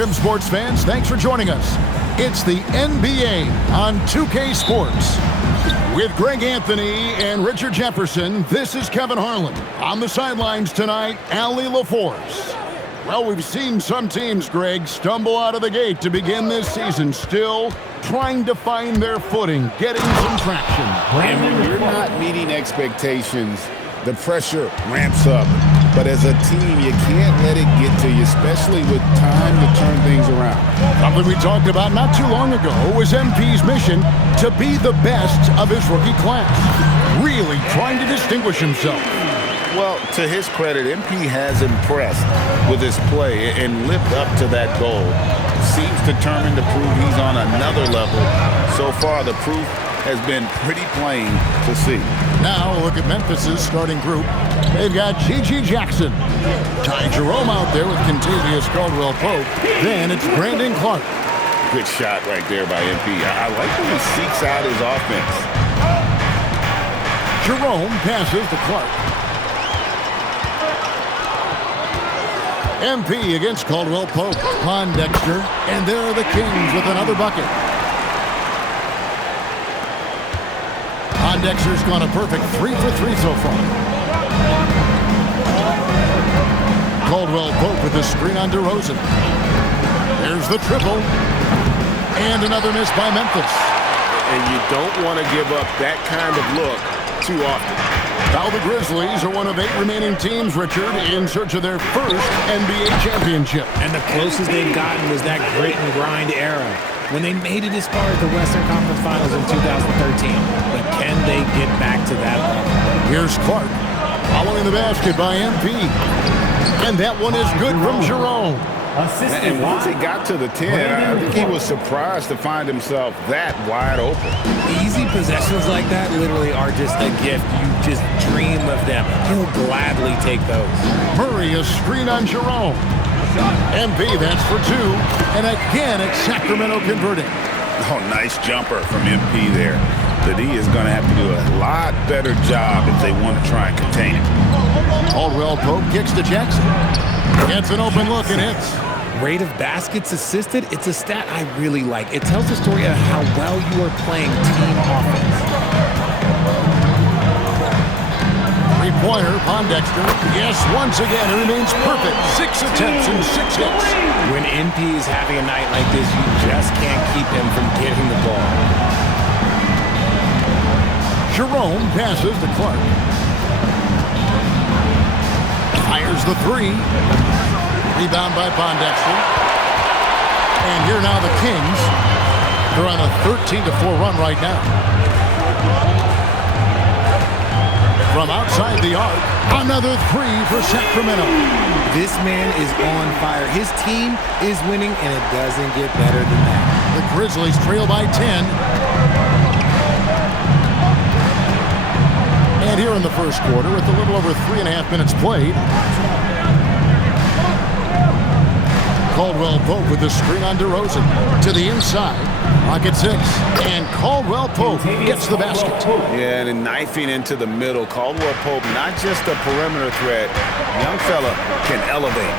Welcome, sports fans. Thanks for joining us. It's the NBA on 2K Sports. With Greg Anthony and Richard Jefferson, this is Kevin Harlan. On the sidelines tonight, Allie LaForce. Well, we've seen some teams, Greg, stumble out of the gate to begin this season, still trying to find their footing, getting some traction. And when you're not meeting expectations, the pressure ramps up. But as a team, you can't let it get to you, especially with time to turn things around. Something we talked about not too long ago was MP's mission to be the best of his rookie class, really trying to distinguish himself. Well, to his credit, MP has impressed with his play and lived up to that goal. Seems determined to prove he's on another level. So far, the proof has been pretty plain to see. Now, look at Memphis's starting group. They've got G.G. Jackson, Ty Jerome out there with Kentavious Caldwell-Pope. Then it's Brandon Clark. Good shot right there by MP. I like when he seeks out his offense. Jerome passes to Clark. MP against Caldwell-Pope. Pondexter, and there are the Kings with another bucket. Pondexter's gone a perfect 3 for 3 so far. Caldwell-Pope with the screen on DeRozan. There's the triple. And another miss by Memphis. And you don't want to give up that kind of look too often. Now the Grizzlies are one of 8 remaining teams, Richard, in search of their first NBA championship. And the closest they've gotten was that grit and grind era, when they made it as far as the Western Conference Finals in 2013. But can they get back to that level? Here's Clark, following the basket by MP. And that one is good from Jerome. And once he got to the 10, I think he was surprised to find himself that wide open. Easy possessions like that literally are just a gift. You just dream of them. He'll gladly take those. Murray, a screen on Jerome. MP, that's for 2. And again, it's Sacramento converting. Oh, nice jumper from MP there. The D is going to have to do a lot better job if they want to try and contain him. Caldwell-Pope kicks to Jackson. Gets an open look and hits. Rate of baskets assisted, it's a stat I really like. It tells the story of how well you are playing team offense. Three-pointer, Pondexter. Yes, once again, it remains perfect. 6 attempts and 6 hits. When MP is having a night like this, you just can't keep him from getting the ball. Jerome passes to Clark. Fires the 3. Rebound by Pondexter. And here now the Kings. They're on a 13-4 run right now. From outside the arc, another 3 for Sacramento. This man is on fire. His team is winning, and it doesn't get better than that. The Grizzlies trail by 10. And here in the first quarter, with a little over 3.5 minutes played, Caldwell-Pope with the screen on DeRozan. To the inside, pocket 6. And Caldwell-Pope gets the basket. Yeah, and knifing into the middle. Caldwell-Pope, not just a perimeter threat. Young fella can elevate.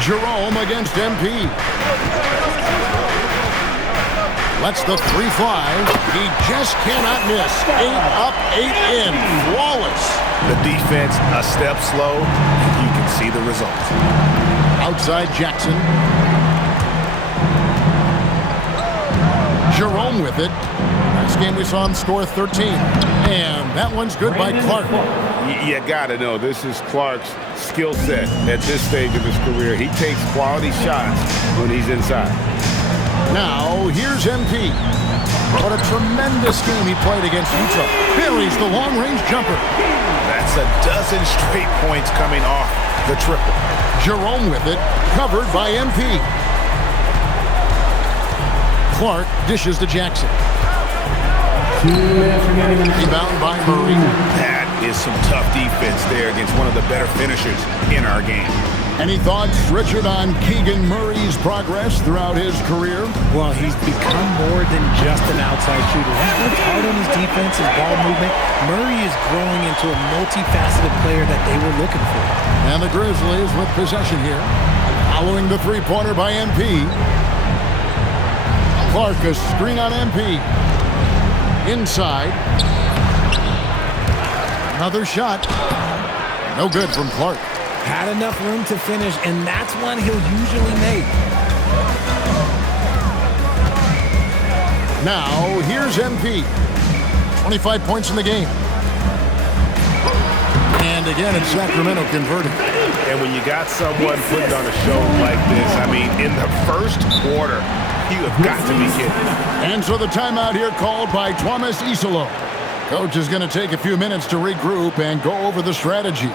Jerome against MP. Lets the 3 fly. He just cannot miss. 8 up, 8 in. Flawless. The defense a step slow. You can see the result. Outside Jackson. Jerome with it. Last game we saw him score 13. And that one's good by Clark. You got to know, this is Clark's skill set at this stage of his career. He takes quality shots when he's inside. Now, here's MP. What a tremendous game he played against Utah. Buries the long-range jumper. That's a dozen straight points coming off the triple. Jerome with it, covered by MP. Clark dishes to Jackson. Rebound by Murray. That is some tough defense there against one of the better finishers in our game. Any thoughts, Richard, on Keegan Murray's progress throughout his career? Well, he's become more than just an outside shooter. He's worked hard on his defense, his ball movement. Murray is growing into a multifaceted player that they were looking for. And the Grizzlies with possession here. Following the three-pointer by MP. Clark, a screen on MP. Inside. Another shot. No good from Clark. Had enough room to finish, and that's one he'll usually make. Now, here's MP. 25 points in the game. And again, it's Sacramento converting. And when you got someone putting on a show like this, I mean, in the first quarter, you have got to be kidding. And so the timeout here called by Thomas Isolo. Coach is going to take a few minutes to regroup and go over the strategy.